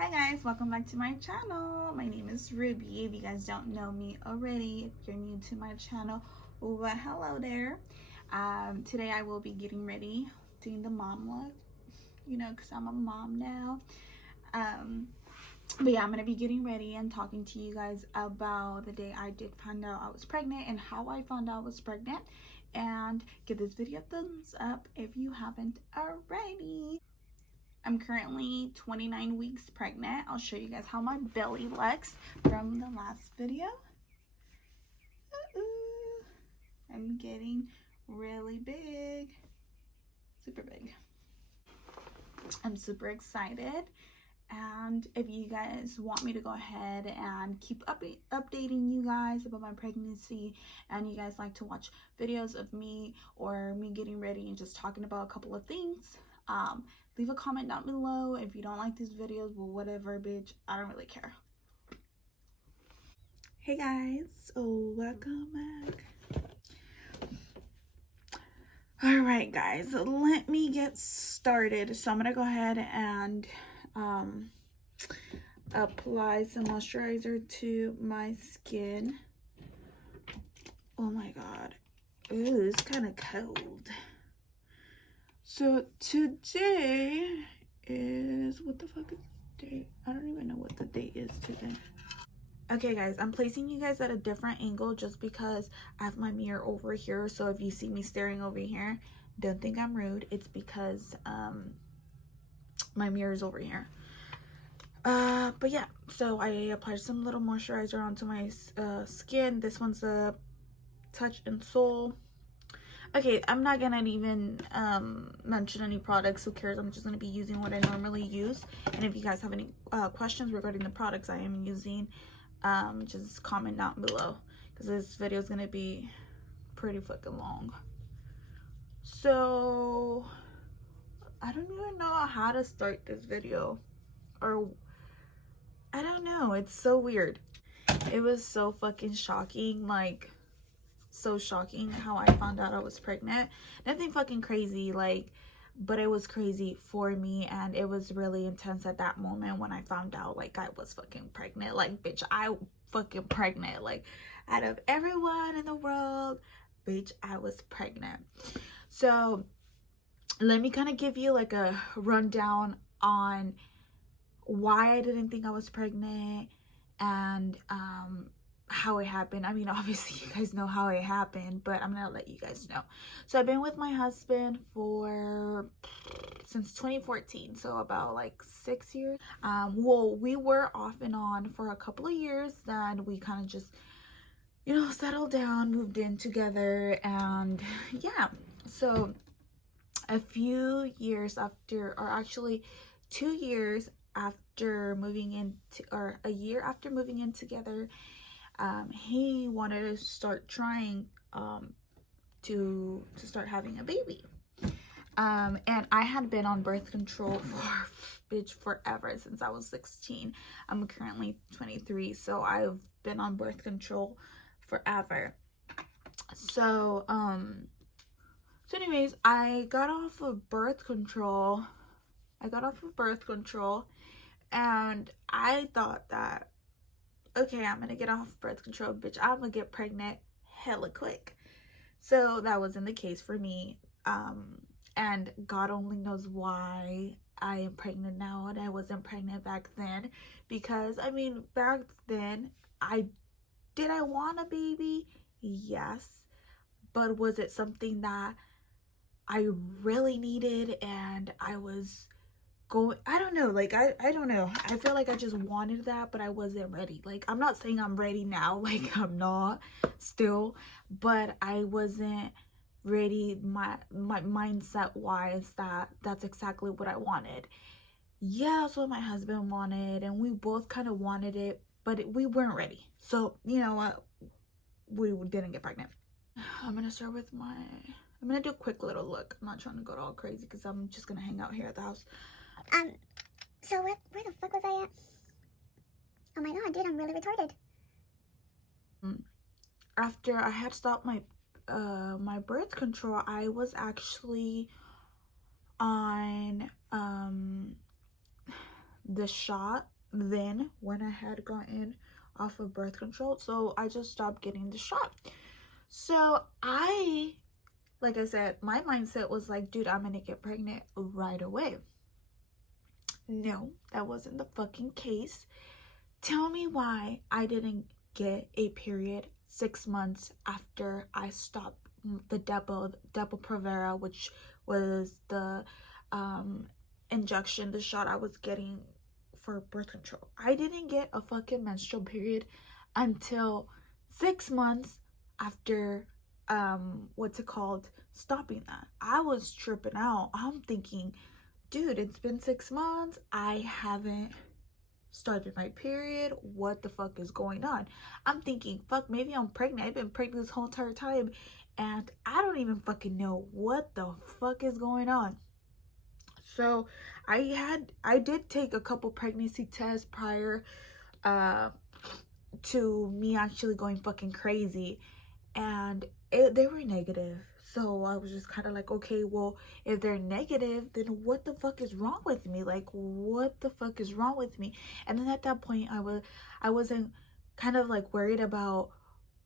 Hi guys, welcome back to my channel. My name is Ruby. If you guys don't know me already, if you're new to my channel, well, hello there. Today I will be getting ready, doing the mom look, because I'm a mom now. But yeah, I'm gonna be getting ready and talking to you guys about the day I did find out I was pregnant and how I found out I was pregnant. And give this video a thumbs up if you haven't already. I'm currently 29 weeks pregnant. I'll show you guys how my belly looks from the last video. I'm getting really big, super big. I'm super excited. And if you guys want me to go ahead and keep updating you guys about my pregnancy, and you guys like to watch videos of me or me getting ready and just talking about a couple of things, leave a comment down below. If you don't like these videos, well, whatever, bitch, I don't really care. Hey guys, so welcome back. All right guys, let me get started. So I'm gonna go ahead and apply some moisturizer to my skin. Oh my god, ooh, it's kind of cold. So today is, what the fuck is the date? I don't even know what the date is today. Okay guys, I'm placing you guys at a different angle just because I have my mirror over here. So if you see me staring over here, don't think I'm rude. It's because my mirror is over here. But yeah, so I applied some little moisturizer onto my skin. This one's a Touch and Soul. Okay, I'm not gonna even mention any products. Who cares? I'm just gonna be using what I normally use. And if you guys have any questions regarding the products I am using, just comment down below, because this video is gonna be pretty fucking long. So I don't even know how to start this video, or I don't know, it's so weird. It was so fucking shocking, like so shocking how I found out I was pregnant. Nothing fucking crazy, like, but it was crazy for me, and it was really intense at that moment when I found out like I was fucking pregnant. Like, bitch, I fucking pregnant. Like, out of everyone in the world, bitch, I was pregnant. So let me kind of give you like a rundown on why I didn't think I was pregnant and how it happened. I mean, obviously you guys know how it happened, but I'm gonna let you guys know. So I've been with my husband since 2014, so about like 6 years. Well, we were off and on for a couple of years, then we kind of just, settled down, moved in together, and yeah. So a few years after, or actually 2 years after moving into, or a year after moving in together, he wanted to start trying to start having a baby. And I had been on birth control for bitch forever, since I was 16. I'm currently 23, so I've been on birth control forever. So anyways, I got off of birth control. And I thought that, okay, I'm gonna get off birth control, bitch, I'm gonna get pregnant hella quick. So that wasn't the case for me. And God only knows why I am pregnant now and I wasn't pregnant back then. Because I mean, back then, I want a baby? Yes. But was it something that I really needed and I was going, I don't know, like I don't know. I feel like I just wanted that, but I wasn't ready. Like, I'm not saying I'm ready now, like I'm not still, but I wasn't ready. My mindset wise, that's exactly what I wanted. Yeah, that's what my husband wanted, and we both kind of wanted it, but we weren't ready. So you know what, we didn't get pregnant. I'm gonna start with I'm gonna do a quick little look. I'm not trying to go all crazy because I'm just gonna hang out here at the house. So where the fuck was I at? Oh my god, dude, I'm really retarded. After I had stopped my my birth control, I was actually on the shot then when I had gotten off of birth control. So I just stopped getting the shot. So like I said, my mindset was like, dude, I'm gonna get pregnant right away. No, that wasn't the fucking case. Tell me why I didn't get a period 6 months after I stopped the Depo-Provera, which was the injection, the shot I was getting for birth control. I didn't get a fucking menstrual period until 6 months after what's it called, stopping that. I was tripping out. I'm thinking, dude, it's been 6 months. I haven't started my period. What the fuck is going on? I'm thinking, fuck, maybe I'm pregnant. I've been pregnant this whole entire time and I don't even fucking know what the fuck is going on. So I did take a couple pregnancy tests prior to me actually going fucking crazy, and they were negative. So I was just kind of like, okay, well, if they're negative, then what the fuck is wrong with me? Like, what the fuck is wrong with me? And then at that point, I wasn't kind of like worried about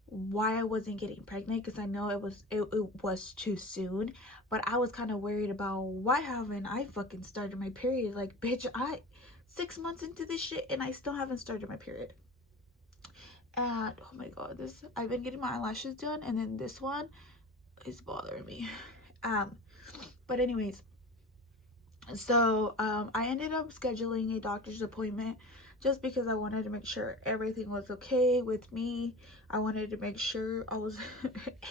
why I wasn't getting pregnant, because I know it was too soon, but I was kind of worried about why haven't I fucking started my period? Like, bitch, I 6 months into this shit and I still haven't started my period. And oh my god, this, I've been getting my eyelashes done, and then this one is bothering me. But anyways, so I ended up scheduling a doctor's appointment just because I wanted to make sure everything was okay with me. I wanted to make sure I was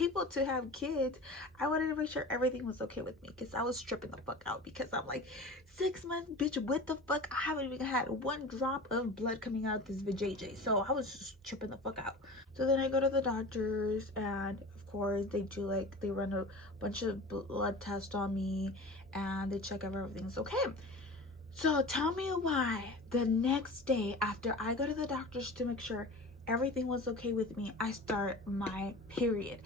able to have kids. I wanted to make sure everything was okay with me, because I was tripping the fuck out, because I'm like, 6 months, bitch, what the fuck? I haven't even had one drop of blood coming out this vajayjay. So I was just tripping the fuck out. So then I go to the doctors, and of course they do, like, they run a bunch of blood tests on me and they check if everything's okay. So tell me why the next day after I go to the doctors to make sure everything was okay with me, I start my period.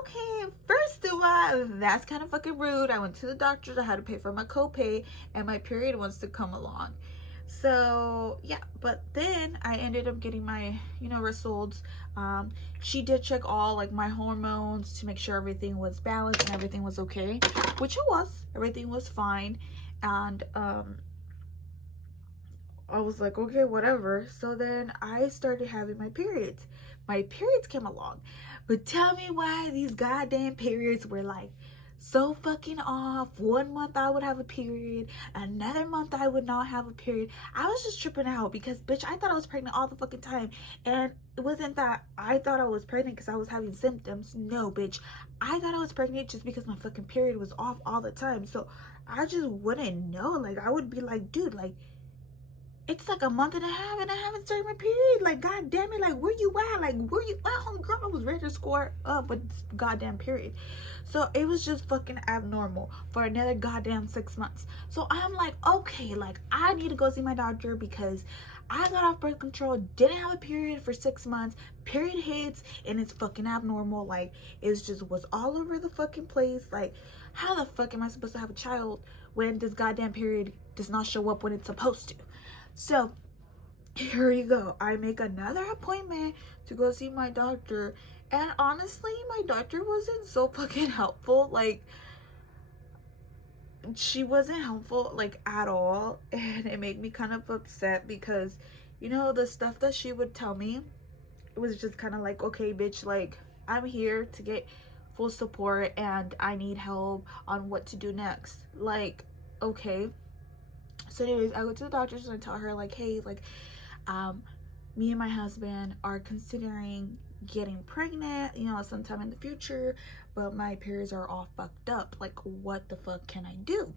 Okay, first of all, that's kind of fucking rude. I went to the doctors, I had to pay for my copay, and my period wants to come along. So yeah, but then I ended up getting my, results. She did check all, like, my hormones to make sure everything was balanced and everything was okay, which it was. Everything was fine. And I was like, okay, whatever. So then I started having my periods. My periods came along. But tell me why these goddamn periods were, like, so fucking off. 1 month I would have a period, another month I would not have a period. I was just tripping out because, bitch, I thought I was pregnant all the fucking time. And it wasn't that I thought I was pregnant because I was having symptoms. No, bitch. I thought I was pregnant just because my fucking period was off all the time. So I just wouldn't know. Like, I would be like, dude, like, it's like a month and a half and I haven't started my period. Like, god damn it, like, where you at? Like, where you at, girl? I was ready to score up with this goddamn period. So it was just fucking abnormal for another goddamn 6 months. So I'm like, okay, like, I need to go see my doctor because I got off birth control, didn't have a period for 6 months, period hits, and it's fucking abnormal. Like, it's just was all over the fucking place. Like, how the fuck am I supposed to have a child when this goddamn period does not show up when it's supposed to? So here you go. I make another appointment to go see my doctor, and honestly, my doctor wasn't so fucking helpful. Like, she wasn't helpful, like, at all, and it made me kind of upset because, the stuff that she would tell me, it was just kind of like, okay, bitch, like, I'm here to get full support and I need help on what to do next. Like, okay. So anyways, I go to the doctors and I tell her, like, hey, like, me and my husband are considering getting pregnant, sometime in the future, but my periods are all fucked up. Like, what the fuck can I do?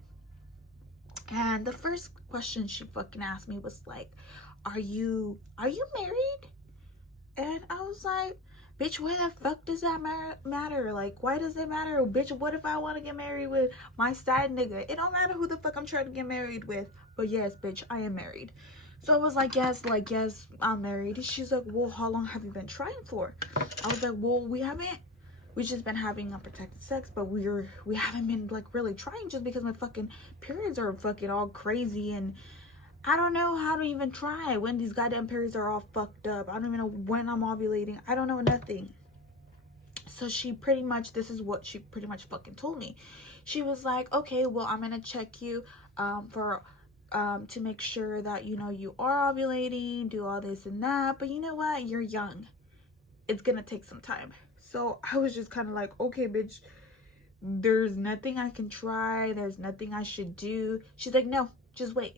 And the first question she fucking asked me was like, are you married? And I was like, bitch, why the fuck does that matter? Like, why does it matter? Bitch, what if I want to get married with my side nigga? It don't matter who the fuck I'm trying to get married with. But yes, bitch, I am married. So I was like, yes, I'm married. She's like, well, how long have you been trying for? I was like, well, we've just been having unprotected sex, but we haven't been, like, really trying, just because my fucking periods are fucking all crazy, and I don't know how to even try when these goddamn periods are all fucked up. I don't even know when I'm ovulating. I don't know nothing. So she pretty much, this is what she pretty much fucking told me. She was like, okay, well, I'm gonna check you for to make sure that, you know, you are ovulating, do all this and that, but you know what, you're young, it's gonna take some time. So I was just kind of like, okay, bitch, there's nothing I can try, there's nothing I should do. She's like, no, just wait.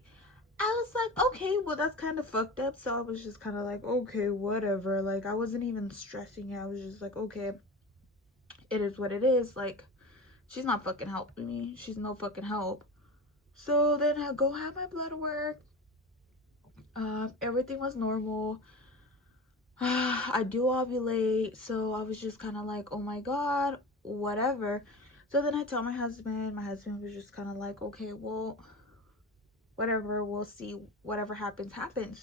I was like, okay, well, that's kind of fucked up. So I was just kind of like, okay, whatever. Like, I wasn't even stressing it. I was just like, okay, it is what it is. Like, she's not fucking helping me. She's no fucking help. So then I go have my blood work. Everything was normal. I do ovulate. So I was just kind of like, oh my God, whatever. So then I tell my husband. My husband was just kind of like, okay, well, whatever. We'll see. Whatever happens, happens.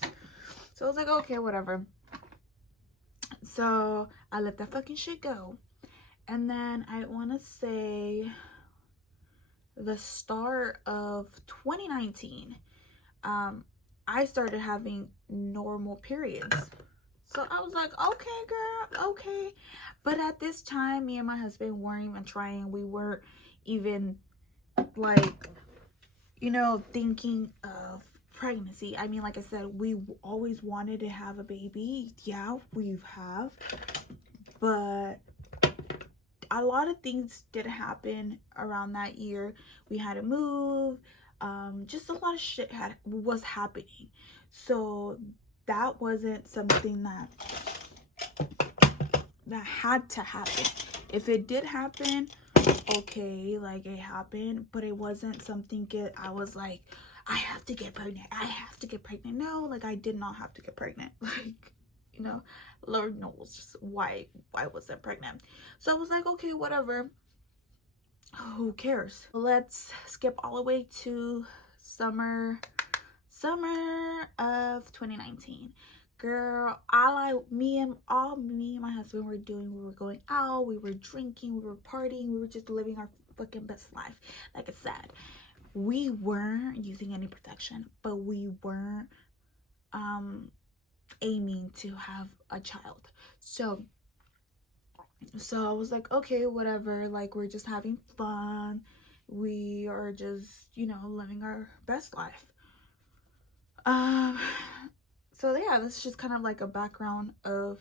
So I was like, okay, whatever. So I let that fucking shit go. And then I want to say the start of 2019, I started having normal periods. So I was like, okay, girl, okay. But at this time, me and my husband weren't even trying. We weren't even, like, you know, thinking of pregnancy. I mean, like I said, we always wanted to have a baby. Yeah, we have. But a lot of things did happen around that year. We had to move. Just a lot of shit was happening. So that wasn't something that had to happen. If it did happen, okay, like it happened, but it wasn't something I was like, I have to get pregnant. I have to get pregnant. No, like I did not have to get pregnant. Like, you know, Lord knows just why I wasn't pregnant. So I was like, okay, whatever. Who cares? Let's skip all the way to summer of 2019. Girl, me and my husband were doing, we were going out, we were drinking, we were partying, we were just living our fucking best life. Like I said, we weren't using any protection, but we weren't aiming to have a child. So I was like, okay, whatever, like we're just having fun, we are just, you know, living our best life. So yeah, this is just kind of like a background of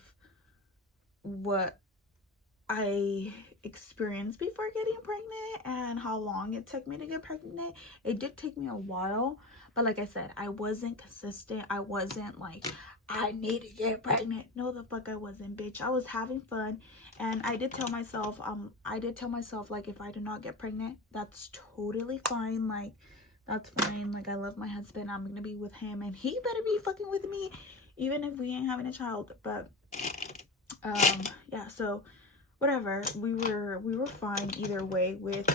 what I experienced before getting pregnant and how long it took me to get pregnant. It did take me a while, but like I said, I wasn't consistent. I wasn't like, I need to get pregnant. No, the fuck I wasn't, bitch. I was having fun, and I did tell myself, like, if I do not get pregnant, that's totally fine. Like, that's fine. Like, I love my husband. I'm gonna be with him, and he better be fucking with me, even if we ain't having a child. But yeah, so whatever, we were fine either way, with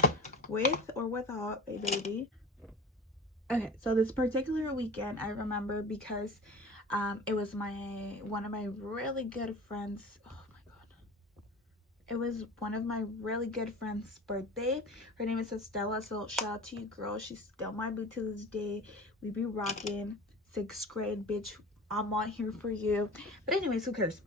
or without a baby. Okay, so this particular weekend I remember because it was one of my really good friends. Oh my god, it was one of my really good friends' birthday. Her name is Estella, so shout out to you, girl. She's still my boo to this day. We be rocking. 6th grade, bitch, I'm on here for you. But anyways, who cares?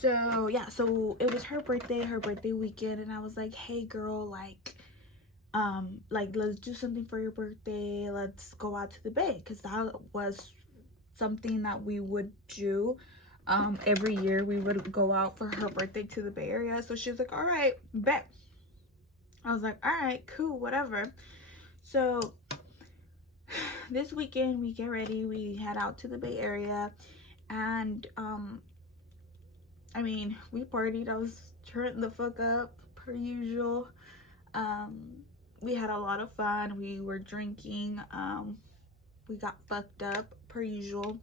So yeah, so it was her birthday weekend, and I was like, hey girl, like let's do something for your birthday, let's go out to the bay, because that was something that we would do every year. We would go out for her birthday to the Bay Area. So she was like, all right, bet. I was like, all right, cool, whatever. So this weekend we get ready, we head out to the Bay Area, and I mean, we partied. I was turning the fuck up per usual. We had a lot of fun. We were drinking. We got fucked up per usual.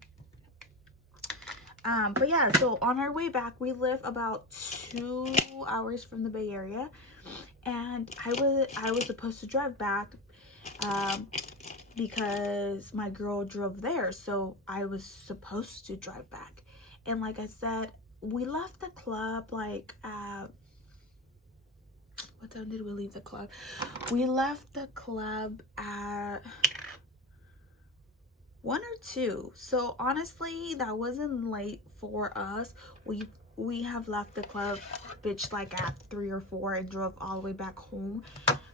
But yeah, so on our way back, we live about 2 hours from the Bay Area, and I was supposed to drive back because my girl drove there, so I was supposed to drive back. And like I said, we left the club like at what time did we leave the club? We left the club at 1 or 2. So honestly, that wasn't late for us. We have left the club, bitch, like at 3 or 4 and drove all the way back home.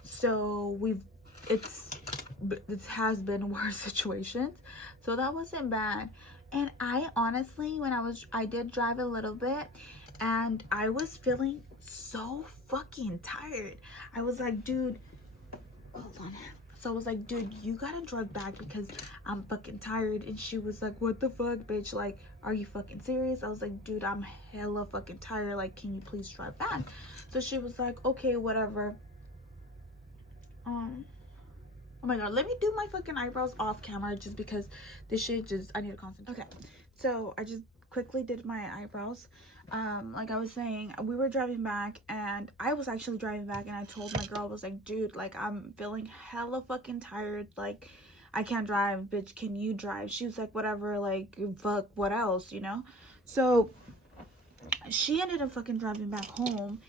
So it has been worse situations. So that wasn't bad. And I honestly, I did drive a little bit and I was feeling so fucking tired. I was like, dude, hold on. So I was like, dude, you gotta drive back because I'm fucking tired. And she was like, what the fuck, bitch? Like, are you fucking serious? I was like, dude, I'm hella fucking tired. Like, can you please drive back? So she was like, okay, whatever. Oh my god, let me do my fucking eyebrows off camera just because this shit just, I need to concentrate. Okay, so I just quickly did my eyebrows. Like I was saying, we were driving back and I was actually driving back and I told my girl, I was like, dude, like I'm feeling hella fucking tired. Like I can't drive, bitch, can you drive? She was like, whatever, like fuck, what else, you know? So she ended up fucking driving back home.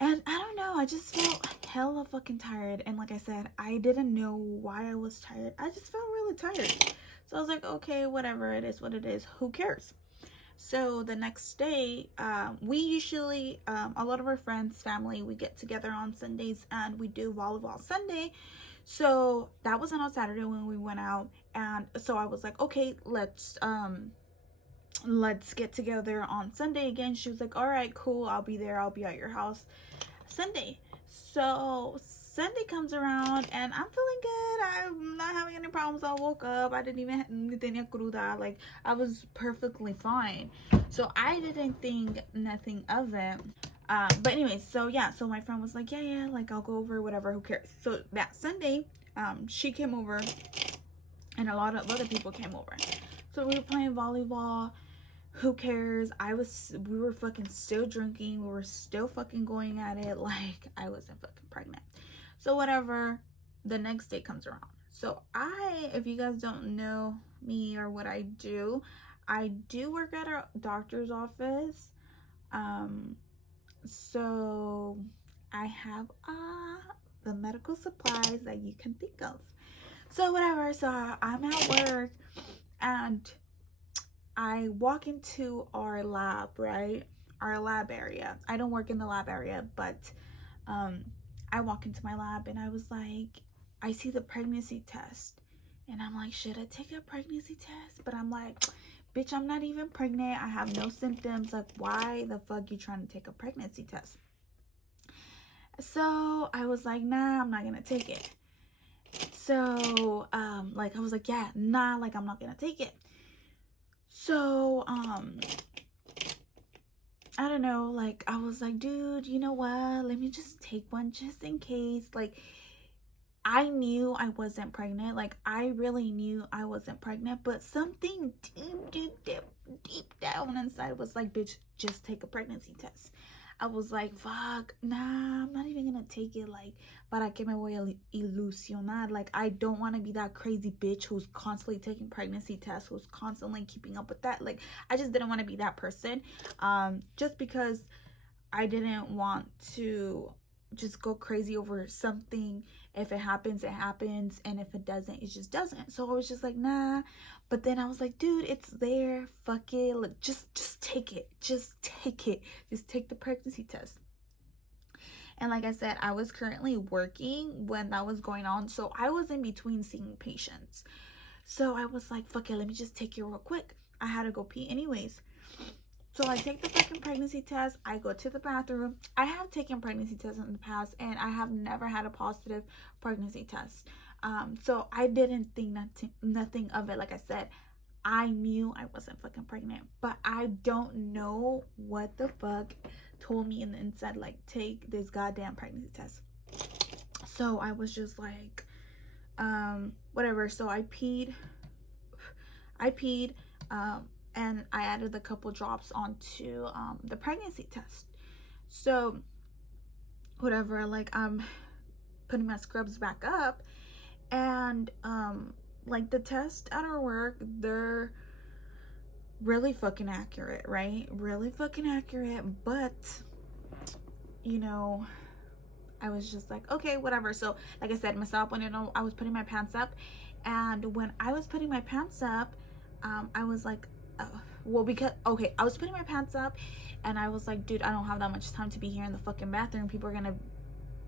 And I don't know, I just felt hella fucking tired. And like I said, I didn't know why I was tired. I just felt really tired. So I was like, okay, whatever, it is what it is. Who cares? So the next day, we usually, a lot of our friends, family, we get together on Sundays and we do volleyball Sunday. So that was on Saturday when we went out. And so I was like, okay, let's get together on Sunday again. She was like, all right, cool, I'll be there, I'll be at your house Sunday. So Sunday comes around and I'm feeling good. I'm not having any problems. I woke up, I didn't even tenía cruda, like I was perfectly fine. So I didn't think nothing of it. But anyways, so yeah, so my friend was like, yeah, like I'll go over, whatever, who cares. So that Sunday, she came over and a lot of other people came over. So we were playing volleyball. Who cares? We were fucking still drinking. We were still fucking going at it like I wasn't fucking pregnant. So whatever, the next day comes around. So if you guys don't know me or what I do work at a doctor's office. So I have the medical supplies that you can think of. So whatever, so I'm at work and I walk into our lab, right? Our lab area. I don't work in the lab area, but I walk into my lab and I was like, I see the pregnancy test. And I'm like, should I take a pregnancy test? But I'm like, bitch, I'm not even pregnant. I have no symptoms. Like, why the fuck you trying to take a pregnancy test? So I was like, nah, I'm not gonna take it. So like I was like, yeah, nah, like I'm not gonna take it. So I don't know, like I was like, dude, you know what, let me just take one just in case. Like I knew I wasn't pregnant, like I really knew I wasn't pregnant, but something deep down inside was like, bitch, just take a pregnancy test. I was like, fuck, nah, I'm not even gonna take it, like, para que me voy a ilusionar. Like, I don't want to be that crazy bitch who's constantly taking pregnancy tests, who's constantly keeping up with that. Like, I just didn't want to be that person, just because I didn't want to just go crazy over something. If it happens, it happens, and if it doesn't, it just doesn't. So I was just like, nah. But then I was like, dude, it's there, fuck it, like, just take it, just take it, just take the pregnancy test. And like I said, I was currently working when that was going on, so I was in between seeing patients. So I was like, fuck it, let me just take it real quick. I had to go pee anyways. So I take the fucking pregnancy test. I go to the bathroom. I have taken pregnancy tests in the past and I have never had a positive pregnancy test. So I didn't think nothing of it. Like I said, I knew I wasn't fucking pregnant, but I don't know what the fuck told me in the inside, like, take this goddamn pregnancy test. So I was just like, whatever. So I peed, and I added a couple drops onto the pregnancy test. So whatever, like I'm putting my scrubs back up, and like the test at our work, they're really fucking accurate, right? Really fucking accurate, but you know, I was just like, okay, whatever. So like I said, myself, when I was putting my pants up, and when I was putting my pants up, I was like, well, because okay, I was putting my pants up, and I was like, dude, I don't have that much time to be here in the fucking bathroom. People are gonna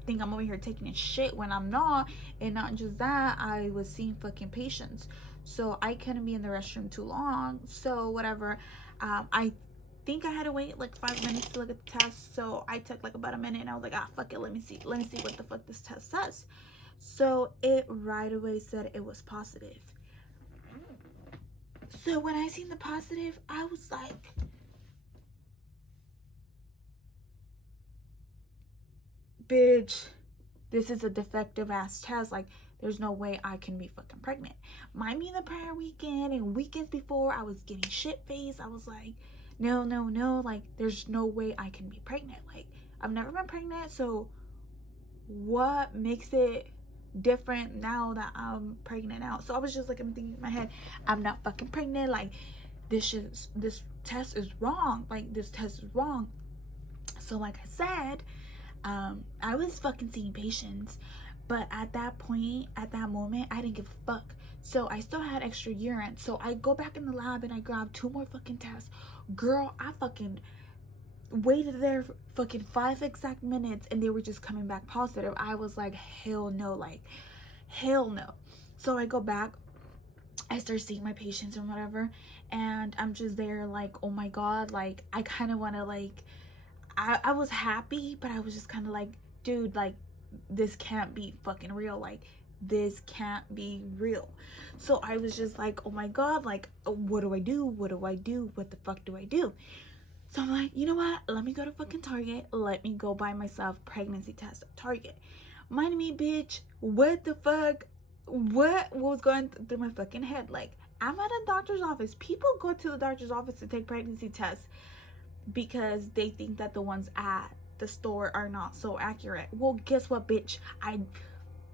think I'm over here taking a shit when I'm not. And not just that, I was seeing fucking patients, so I couldn't be in the restroom too long. So whatever, I think I had to wait like 5 minutes to look at the test. So I took like about a minute, and I was like, ah, fuck it, let me see what the fuck this test says. So it right away said it was positive. So when I seen the positive, I was like, bitch, this is a defective ass test. Like, there's no way I can be fucking pregnant. Mind me, the prior weekend and weekends before, I was getting shit faced. I was like, no, like, there's no way I can be pregnant. Like, I've never been pregnant, so what makes it different now that I'm pregnant now? So I was just like, I'm thinking in my head, I'm not fucking pregnant. Like, this test is wrong. Like, this test is wrong. So like I said, I was fucking seeing patients, but at that point, at that moment, I didn't give a fuck. So I still had extra urine. So I go back in the lab and I grab 2 more fucking tests. Girl, I fucking waited there for fucking 5 exact minutes, and they were just coming back positive. I was like, hell no, like, hell no. So I go back, I start seeing my patients and whatever, and I'm just there like, oh my god, like, I kind of want to like, I was happy, but I was just kind of like, dude, like, this can't be fucking real. Like, this can't be real. So I was just like, oh my god, like, what do I do? What do I do? What the fuck do I do? So I'm like, you know what? Let me go to fucking Target. Let me go buy myself pregnancy test at Target. Mind me, bitch, what the fuck? What was going through my fucking head? Like, I'm at a doctor's office. People go to the doctor's office to take pregnancy tests because they think that the ones at the store are not so accurate. Well, guess what, bitch? I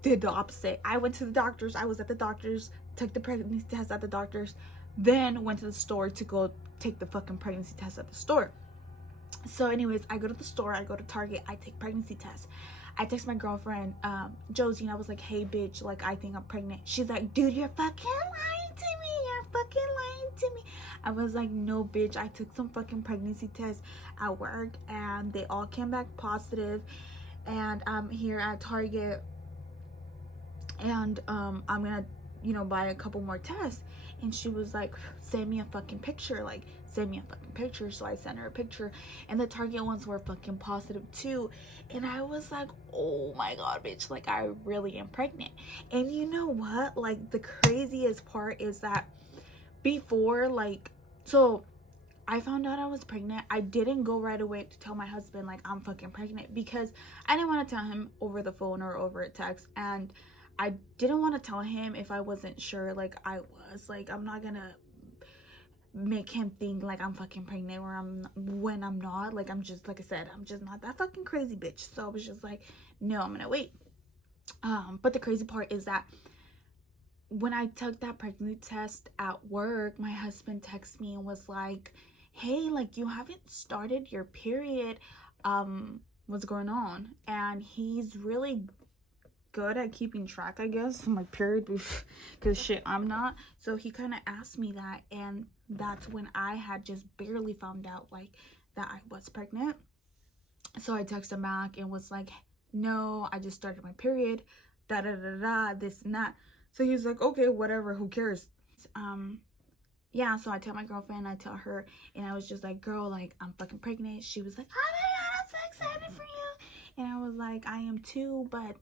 did the opposite. I went to the doctor's. I was at the doctor's, took the pregnancy test at the doctor's, then went to the store to go take the fucking pregnancy test at the store. So anyways, I go to the store, I go to Target, I take pregnancy tests. I text my girlfriend, Josie, and I was like, hey bitch, like, I think I'm pregnant. She's like, dude, you're fucking lying to me. You're fucking lying to me. I was like, no bitch, I took some fucking pregnancy tests at work and they all came back positive. And I'm here at Target, and I'm gonna, buy a couple more tests. And she was like, send me a fucking picture, like, send me a fucking picture. So I sent her a picture, and the Target ones were fucking positive too. And I was like, oh my god, bitch, like, I really am pregnant. And you know what, like, the craziest part is that before, like, so I found out I was pregnant. I didn't go right away to tell my husband, like, I'm fucking pregnant, because I didn't want to tell him over the phone or over a text. And I didn't want to tell him if I wasn't sure, like, I was. Like, I'm not gonna make him think, like, I'm fucking pregnant when I'm not. Like, I'm just, like I said, I'm just not that fucking crazy bitch. So I was just like, no, I'm gonna wait. But the crazy part is that when I took that pregnancy test at work, my husband texted me and was like, hey, like, you haven't started your period. What's going on? And he's really good at keeping track, I guess, of my period, because shit, I'm not. So he kind of asked me that, and that's when I had just barely found out, like, that I was pregnant. So I texted him back and was like, no, I just started my period, da da da da, this and that. So he was like, okay, whatever, who cares? Yeah, so I tell my girlfriend, I tell her, and I was just like, girl, like, I'm fucking pregnant. She was like, oh my god, I'm so excited for you. And I was like, I am too, but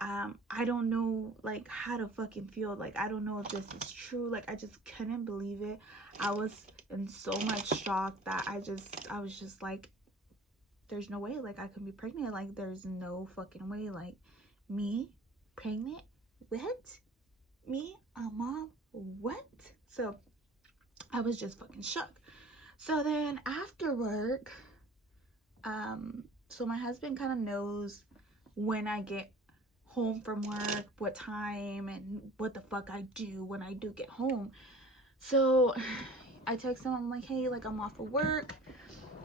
I don't know, like, how to fucking feel. Like, I don't know if this is true. Like, I just couldn't believe it. I was in so much shock that I was just like, there's no way, like, I could be pregnant. Like, there's no fucking way. Like, me pregnant? What? Me, a mom? What? So I was just fucking shook. So then after work, so my husband kind of knows when I get home from work, what time, and what the fuck I do when I do get home. So I text him, I'm like, hey, like, I'm off of work,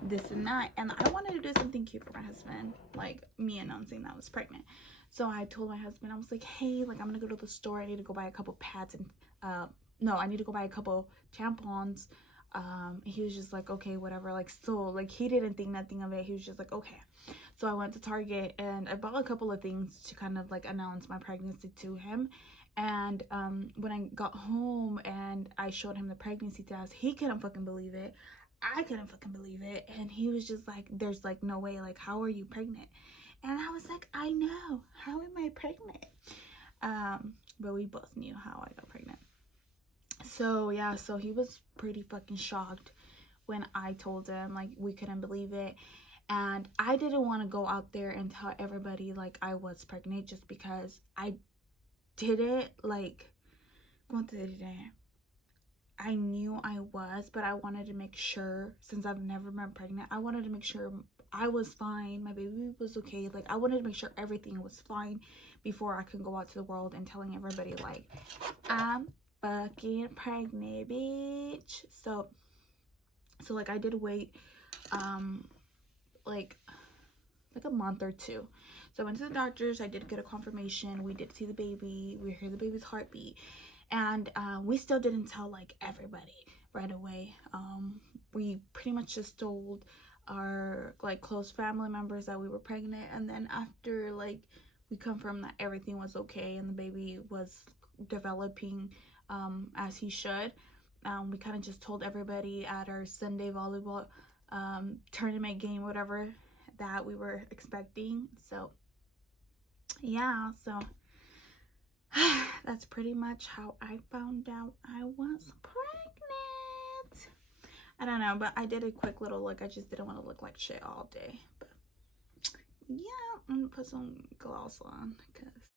this and that. And I wanted to do something cute for my husband, like me announcing that I was pregnant. So I told my husband, I was like, hey, like I'm gonna go to the store. I need to go buy a couple pads and no, I need to go buy a couple tampons. He was just like, okay, whatever. Like, so like he didn't think nothing of it. He was just like, okay. So I went to Target and I bought a couple of things to kind of like announce my pregnancy to him. And when I got home and I showed him the pregnancy test, he couldn't fucking believe it. I couldn't fucking believe it. And he was just like, there's like no way, like how are you pregnant? And I was like, I know, how am I pregnant? But we both knew how I got pregnant. So yeah, so he was pretty fucking shocked when I told him, like we couldn't believe it. And I didn't want to go out there and tell everybody like I was pregnant, just because I didn't like I knew I was, but I wanted to make sure, since I've never been pregnant, I wanted to make sure I was fine, my baby was okay. Like I wanted to make sure everything was fine before I could go out to the world and telling everybody like I'm fucking pregnant, bitch. So like I did wait like a month or two. So I went to the doctors, I did get a confirmation, we did see the baby, we heard the baby's heartbeat. And we still didn't tell like everybody right away. We pretty much just told our like close family members that we were pregnant, and then after like we confirmed that everything was okay and the baby was developing as he should, we kind of just told everybody at our Sunday volleyball tournament game, whatever, that we were expecting. So yeah, so that's pretty much how I found out I was pregnant. I don't know, but I did a quick little look. I just didn't want to look like shit all day. But yeah, I'm gonna put some gloss on because